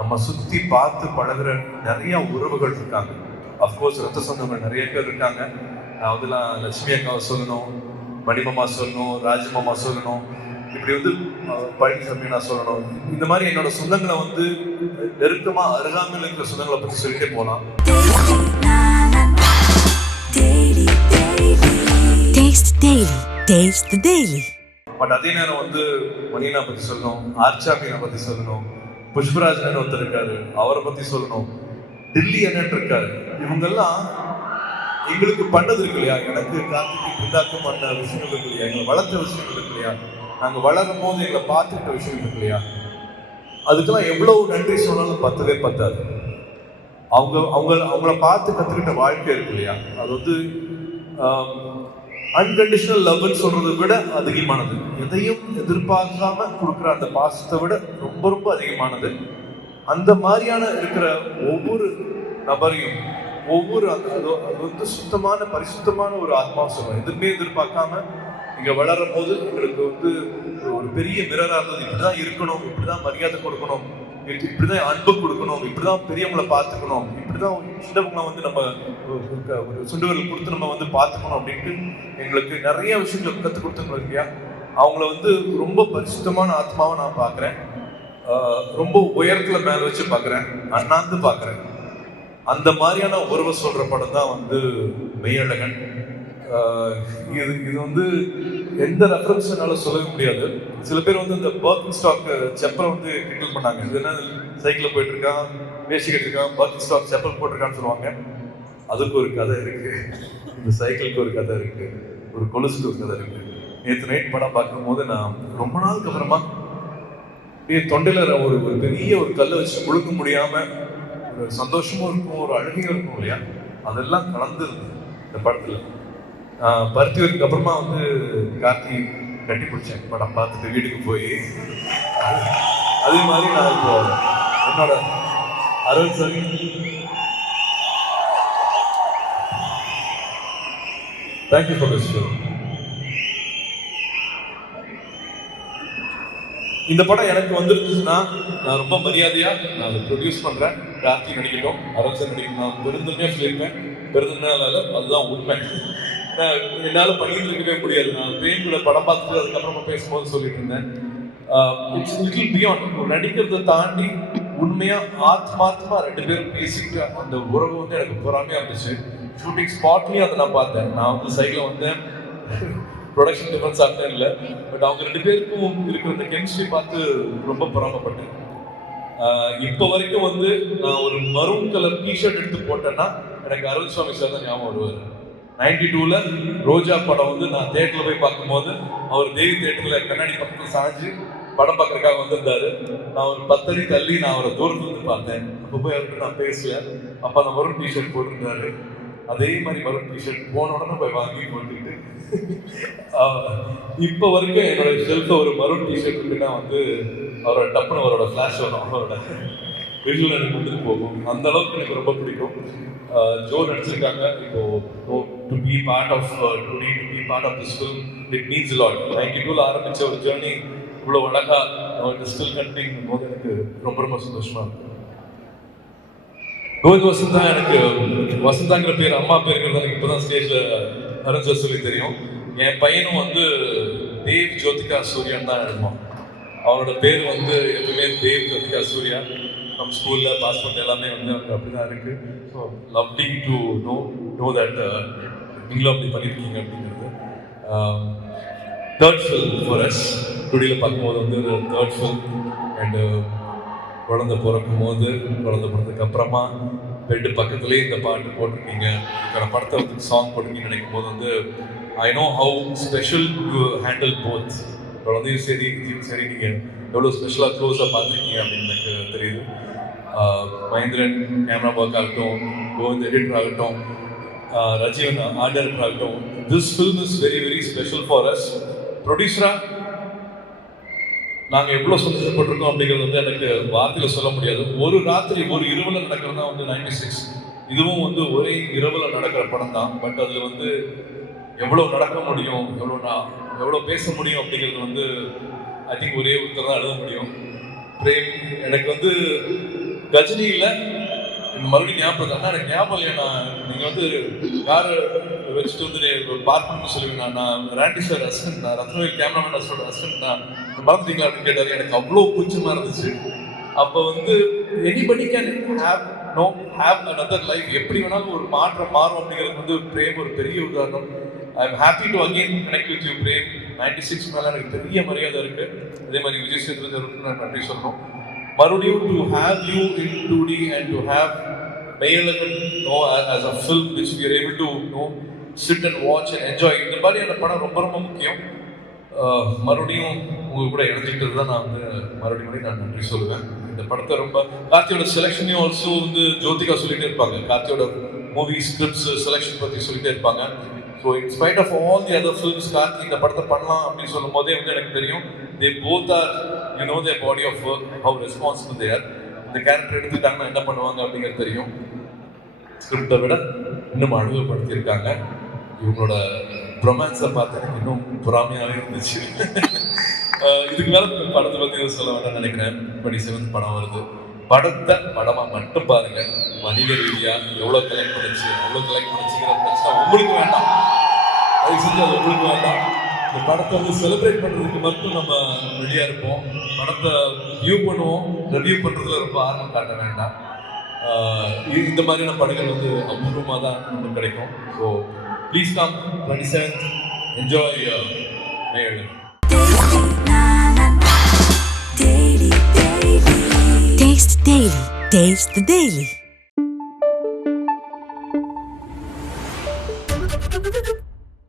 நம்ம சுத்தி பார்த்து பழகுற நிறைய உறவுகள் இருக்காங்க. அஃப்கோர்ஸ் ரத்த சொந்தங்கள் நிறைய பேர் இருக்காங்க. நான் நான் லட்சுமி அக்காவை சொல்லணும் மணிமாமா சொல்லணும் ராஜமாமா சொல்லணும் இப்படி வந்து பழனிசாமி நான் சொல்லணும். இந்த மாதிரி என்னோட சொந்தங்களை வந்து நெருக்கமா அருகாமையில் இருக்கிற சொந்தங்களை பத்தி சொல்லிட்டே போகலாம். பட் அதே நேரம் வந்து மணியனா பத்தி சொல்லணும் ஆர்ச்சாமியனை பத்தி சொல்லணும். புஷ்பராஜன் ஒருத்தர் இருக்காரு அவரை பத்தி சொல்லணும். டில்லி அண்ணன் இருக்காரு. இவங்கெல்லாம் எங்களுக்கு பண்ணது இருக்கு இல்லையா? எனக்கு கார்த்திகை பிருந்தாக்கும் பண்ண விஷயங்கள் இருக்கு இல்லையா? எங்களை வளர்த்த விஷயங்கள் இருக்கு இல்லையா? நாங்க வளரும் போது எங்களை பார்த்துக்கிட்ட விஷயங்கள் இருக்கு இல்லையா? அதுக்கெல்லாம் எவ்வளவு நன்றி சொன்னாலும் பத்தவே பத்தாது. அவங்க அவங்க அவங்கள பார்த்து கத்துக்கிட்ட வாழ்க்கை இருக்கு இல்லையா? அது வந்து அன்கண்டிஷனல் லவ்னு சொல்றதை விட அதிகமானது. எதையும் எதிர்பார்க்காம கொடுக்குற அந்த பாசத்தை விட ரொம்ப ரொம்ப அதிகமானது. அந்த மாதிரியான இருக்கிற ஒவ்வொரு நபரையும் ஒவ்வொரு அது வந்து சுத்தமான பரிசுத்தமான ஒரு ஆத்மா சொல்லுவேன் எதுவுமே எதிர்பார்க்காம இங்க வளரும் போது எங்களுக்கு வந்து ஒரு பெரிய மிரரா இருந்தது. இப்படிதான் இருக்கணும் இப்படிதான் மரியாதை கொடுக்கணும் இப்படி- இப்படிதான் அன்பு கொடுக்கணும் இப்படிதான் பெரியவங்களை பார்த்துக்கணும் இப்படிதான் சின்னவங்களை வந்து நம்ம ஒரு- சுண்டுவர்கள் கொடுத்து நம்ம வந்து பார்த்துக்கணும் அப்படின்ட்டு எங்களுக்கு நிறைய விஷயங்கள் கற்றுக் கொடுத்துருக்கோம் இல்லையா? அவங்கள வந்து ரொம்ப பரிசுத்தமான ஆத்மாவை நான் பார்க்குறேன். ரொம்ப உயரத்துல மேல வச்சு பார்க்குறேன் அண்ணாந்து பார்க்குறேன் அந்த மாதிரியான உறவை சொல்ற படம் தான் வந்து மெய்யழகன். இது இது வந்து எந்த ரெஃபரன்ஸ்னால சொல்லவே முடியாது. சில பேர் வந்து இந்த பர்க்கிங் ஸ்டாக் செப்பலை வந்து கிண்டல் பண்ணாங்க. இது என்ன சைக்கிளில் போயிட்டு இருக்கான் பேசிக்கிட்டு இருக்கான் பர்க்கிங் ஸ்டாக் செப்பல் போட்டிருக்கான்னு சொல்லுவாங்க. அதுக்கு ஒரு கதை இருக்கு. இந்த சைக்கிளுக்கு ஒரு கதை இருக்கு. ஒரு கொலுசுக்கு ஒரு கதை இருக்கு. நேற்று நைட் படம் பார்க்கும்போது நான் ரொம்ப நாளுக்கு அப்புறமா அப்படியே தொண்டையில ஒரு ஒரு பெரிய ஒரு கல்லை வச்சு முழுக்க முடியாம ஒரு சந்தோஷமும் இருக்கும் ஒரு அழுகையும் இருக்கும் இல்லையா? அதெல்லாம் கலந்து இந்த படத்துல. பருத்தி பருத்தியூருக்கு அப்புறமா வந்து கார்த்தி கட்டி பிடிச்சேன். படம் பார்த்துட்டு வீட்டுக்கு போய் அதே மாதிரி நான் இப்போ என்னோட அறுபது சரி. தேங்க்யூ ஃபார் திஸ் இந்த படம் எனக்கு வந்துருந்துச்சுன்னா நான் ரொம்ப மரியாதையா நான் அதை ப்ரொடியூஸ் பண்றேன். கார்த்தி நடிக்கட்டும். அரசன் நடிக்கணும் நான் பெருந்தன்மையா சொல்லியிருப்பேன் பெருந்தன்மையால அதுதான் உண்மை. என்னால் என்னால பண்ணிட்டு இருக்கவே முடியாது. நான் பேன் கூட படம் பார்த்துட்டு அதுக்கப்புறமா பேசும்போது சொல்லிட்டு இருந்தேன் இட்ஸ் லிட்டில் பியாண்ட் நடிக்கிறத தாண்டி உண்மையா ஆத்மார்த்தமா ரெண்டு பேரும் பேசிட்டு அந்த உறவு வந்து எனக்கு பொறாமையா இருந்துச்சு. ஷூட்டிங் ஸ்பாட்லயும் அதை நான் பார்த்தேன். நான் வந்து சைடில் வந்தேன். ப்ரொடக்ஷன் டிஃபரன்ஸ் ஆகிட்டேன் இல்லை. பட் அவங்க ரெண்டு பேருக்கும் இருக்கிற அந்த கெமிஸ்ட்ரி பார்த்து ரொம்ப பொறாமப்பட்டேன். இப்போ வரைக்கும் வந்து நான் ஒரு மரூன் கலர் டிஷர்ட் எடுத்து போட்டேன்னா எனக்கு அருள் சுவாமி சார் தான் ஞாபகம் வருவார். நைன்டி டூவில் ரோஜா படம் வந்து நான் தேட்டரில் போய் பார்க்கும்போது அவர் தேவி தேட்டரில் கண்ணாடி பக்கத்தில் சாஞ்சு படம் பார்க்கறக்காக வந்திருந்தாரு. நான் ஒரு பத்தடி தள்ளி நான் அவரை தூரத்துலேருந்து பார்த்தேன். அப்போ போய் அவர்கிட்ட நான் பேசல. அப்போ அந்த மரூன் டிஷர்ட் போட்டிருந்தாரு. அதே மாதிரி மரூன் டிஷர்ட் போன உடனே போய் வாங்கி போட்டுக்கிட்டு இப்போ வரைக்கும் என்னோட ஷெல்ஃபில் ஒரு மரூன் டிஷர்ட் இருக்குன்னா வந்து அவரோட டப்புன்னு அவரோட ஃப்ளாஷ் வரும். அவரோட விஜுவல் எனக்கு கொடுத்துட்டு போகும். அந்த அளவுக்கு எனக்கு ரொம்ப பிடிக்கும். ஜோ நடிச்சிருக்காங்க. இப்போ to be part of to be to be part of this film it means lot ninety டூவில் ஆரம்பித்த ஒரு ஜேர்னி இவ்வளோ அழகா ஸ்டில் கண்டிங் போது எனக்கு ரொம்ப ரொம்ப சந்தோஷமாக இருக்குது கோவிந்த் வசந்தா எனக்கு வசந்தாங்கிற பேர் அம்மா பேருங்கிறது எனக்கு இப்போதான் ஸ்டேஜில் அரஞ்ச சொல்லி தெரியும். என் பையனும் வந்து தேவ் ஜோதிகா சூர்யான்னு தான் எழுதுவான் அவனோட பேர் வந்து எப்பவுமே தேவ் ஜோதிகா சூர்யா. நம்ம ஸ்கூலில் பாஸ் பண்ண எல்லாமே வந்து அவனுக்கு அப்படி தான் இருக்குது so lovely to know know that uh, நீங்களும் அப்படி பண்ணியிருக்கீங்க அப்படிங்கிறது. தேர்ட் ஃபில் ஃபார் அஸ் டுடியில் பார்க்கும்போது வந்து தேர்ட் ஃபில் அண்டு குழந்தை பிறக்கும் போது குழந்தை பிறந்ததுக்கு அப்புறமா பெட்டு பக்கத்துலேயே இந்த பாட்டு போட்டிருக்கீங்க. இந்த படத்தை வந்து சாங் போட்டிருக்கீங்கன்னு நினைக்கும் போது வந்து I know how special you handle both குழந்தையும் சரி இதையும் சரி நீங்கள் எவ்வளோ ஸ்பெஷலாக க்ளோஸாக பார்த்துருக்கீங்க அப்படின்னு எனக்கு தெரியுது. மகேந்திரன் கேமரா ஒர்க் ஆகட்டும் கோவிந்த் எடிட்டர் ஆகட்டும் ரஜீவன் ஆர்டர் ஆகட்டும் this film is very very special for us ப்ரொடியூசராக நாங்கள் எவ்வளோ சந்தோஷப்பட்டிருக்கோம் அப்படிங்கிறது வந்து எனக்கு வார்த்தையில் சொல்ல முடியாது. ஒரு ராத்திரி ஒரு இரவில் நடக்கிறதா வந்து நைன்டி சிக்ஸ் இதுவும் வந்து ஒரே இரவில் நடக்கிற படம் தான். பட் அதில் வந்து எவ்வளோ நடக்க முடியும் எவ்வளோ நான் எவ்வளோ பேச முடியும் அப்படிங்கிறது வந்து ஐ திங்க் ஒரே ஒருத்தர் தான் எழுத முடியும். பிரேம் எனக்கு வந்து கஜினியில் மறுபடியும் ஞாபகம் எனக்கு ஞாபகம் இல்லையா நான் நீங்கள் வந்து யார் வச்சுட்டு வந்து பார்க்கணும்னு சொல்லுவேன் நான் நான் ராண்டி சார் அசிஸ்டன்ட் நான் ரத்னவேல் கேமராமேன் அசிஸ்டன்ட் அசிஸ்டன்ட் நான் மறந்துட்டீங்களா அப்படின்னு கேட்டார். எனக்கு அவ்வளோ கூச்சமாக இருந்துச்சு. அப்போ வந்து anybody can have no have another life எப்படி வேணாலும் ஒரு மாற்றம் மாறும் அப்படிங்கிறது வந்து பிரேம் ஒரு பெரிய உதாரணம். I am happy to again connect with you Prem. Ninety six மேலே எனக்கு பெரிய மரியாதை இருக்கு. அதே மாதிரி விஜய் சேதுபதி நான் நன்றி சொல்லணும். மறுபடியும் to have you in today and to have மெயிலகன் know as a film which we able to know sit and watch and enjoy இந்த மாதிரியான படம் ரொம்ப ரொம்ப முக்கியம். மறுபடியும் உங்க கூட இணைஞ்சிக்கிட்டது தான் நான் வந்து மறுபடியும் மறுபடியும் நான் நன்றி சொல்லுவேன். இந்த படத்தை ரொம்ப கார்த்தியோட செலெக்ஷனையும் ஆல்சோ வந்து ஜோதிகா சொல்லிட்டே இருப்பாங்க. கார்த்தியோட மூவி ஸ்கிரிப்ட்ஸ் செலெக்ஷன் பற்றி சொல்லிட்டே இருப்பாங்க. So in spite of all the other films Karthi இந்த படத்தை பண்ணலாம் அப்படின்னு சொல்லும் போதே வந்து எனக்கு தெரியும் they both are you know they body of work how responsible their இந்த கேரக்டர் எடுத்துட்டாங்கன்னா என்ன பண்ணுவாங்க அப்படிங்கிறது தெரியும். ஸ்கிரிப்டை விட இன்னும் அழகுபடுத்தியிருக்காங்க. இவங்களோட ரொமான்ஸை பார்த்து எனக்கு இன்னும் பொறாமையாகவே இருந்துச்சு. இதுக்கு மேலே படத்தை பற்றி சொல்ல வேண்டாம்னு நினைக்கிறேன். படி செவன்த் படம் வருது. படத்தை படமாக மட்டும் பாருங்கள் வணிக ரீதியாக எவ்வளோ கலெக்ட் பண்ணுச்சு எவ்வளோ கலெக்ட் பண்ணுச்சுங்கிற பிரச்சனை உங்களுக்கு வேண்டாம். அது செஞ்சு அது உங்களுக்கு வேண்டாம். இந்த படத்தை வந்து செலிப்ரேட் பண்ணுறதுக்கு மட்டும் நம்ம ரெடியாக இருப்போம். படத்தை வியூ பண்ணுவோம். ரிவ்யூ பண்ணுறதுல ரொம்ப ஆர்வம் காட்ட வேண்டாம். இந்த மாதிரியான படங்கள் வந்து அபூர்வமாக தான் நமக்கு கிடைக்கும் so please come twenty seventh enjoy மேல் Taste Daily. Taste the Daily.